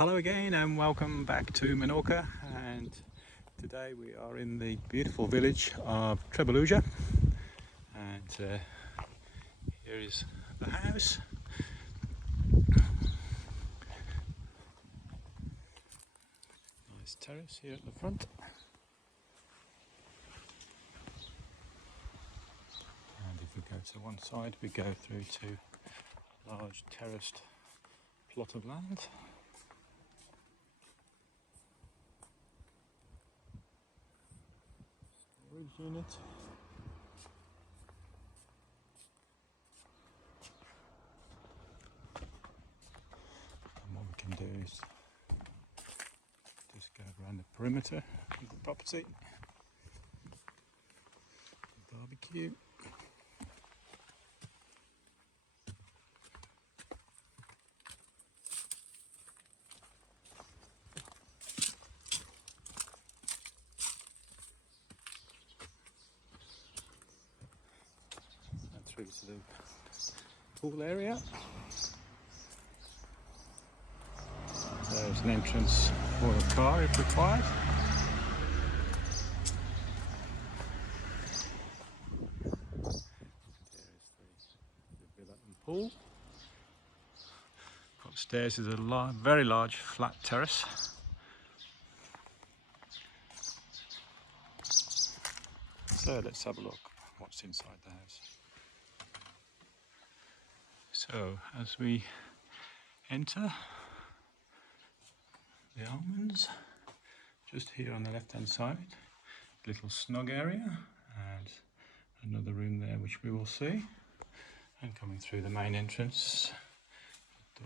Hello again and welcome back to Menorca, and today we are in the beautiful village of Trebaluger, and here is the house. Nice terrace here at the front, and if we go to one side we go through to a large terraced plot of land. Storage unit. And what we can do is just go around the perimeter of the property. Barbecue. And through to the pool area. There's an entrance for a car if required. There's the villa and pool. Upstairs is a very large flat terrace. So let's have a look what's inside the house. So as we enter the almonds, just here on the left hand side, little snug area, and another room there which we will see. And coming through the main entrance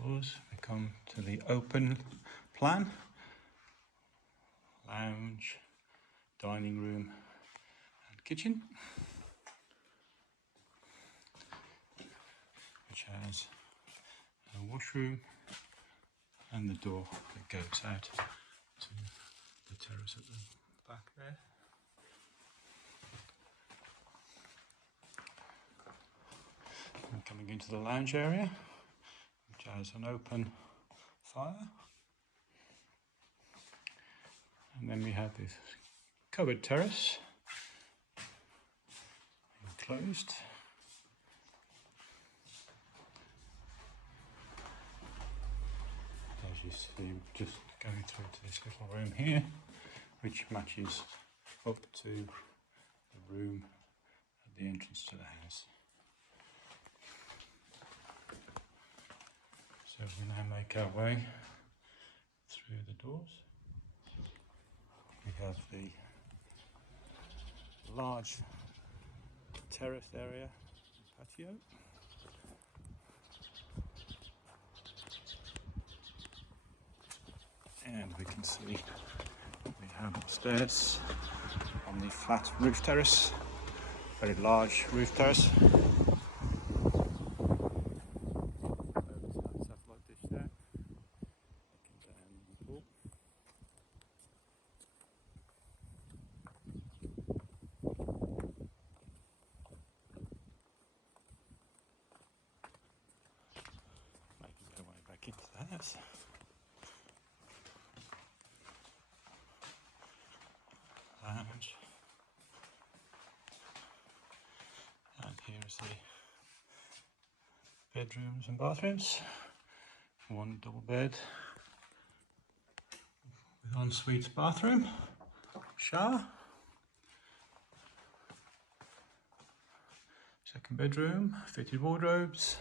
doors, we come to the open plan lounge, dining room and kitchen, which has a washroom and the door that goes out to the terrace at the back there. And coming into the lounge area, which has an open fire, and then we have this covered terrace enclosed. As you see, just going through to this little room here, which matches up to the room at the entrance to the house. So we now make our way through the doors. We have the large terrace area, patio. And we can see we have upstairs on the flat roof terrace, very large roof terrace. Satellite dish there, looking down the pool. Making our way back into the house. Lounge, and here is the bedrooms and bathrooms. One double bed with ensuite bathroom, shower. Second bedroom, fitted wardrobes,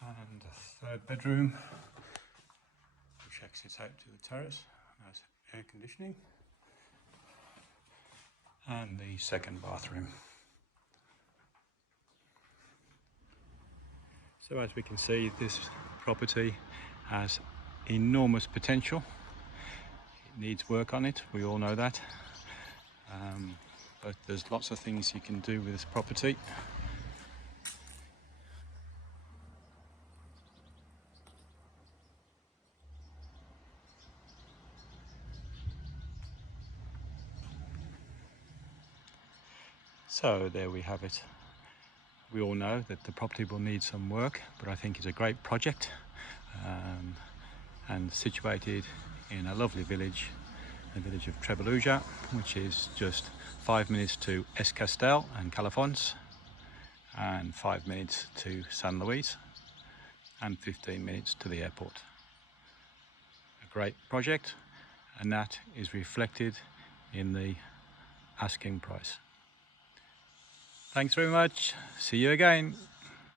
and a third bedroom which exits out to the terrace, has air conditioning, and the second bathroom. So as we can see, this property has enormous potential. It needs work on it, we all know that, but there's lots of things you can do with this property. So there we have it. We all know that the property will need some work, but I think it's a great project, and situated in a lovely village, the village of Trebaluger, which is just 5 minutes to Es Castell and Calafons, and 5 minutes to San Luis, and 15 minutes to the airport. A great project, and that is reflected in the asking price. Thanks very much. See you again.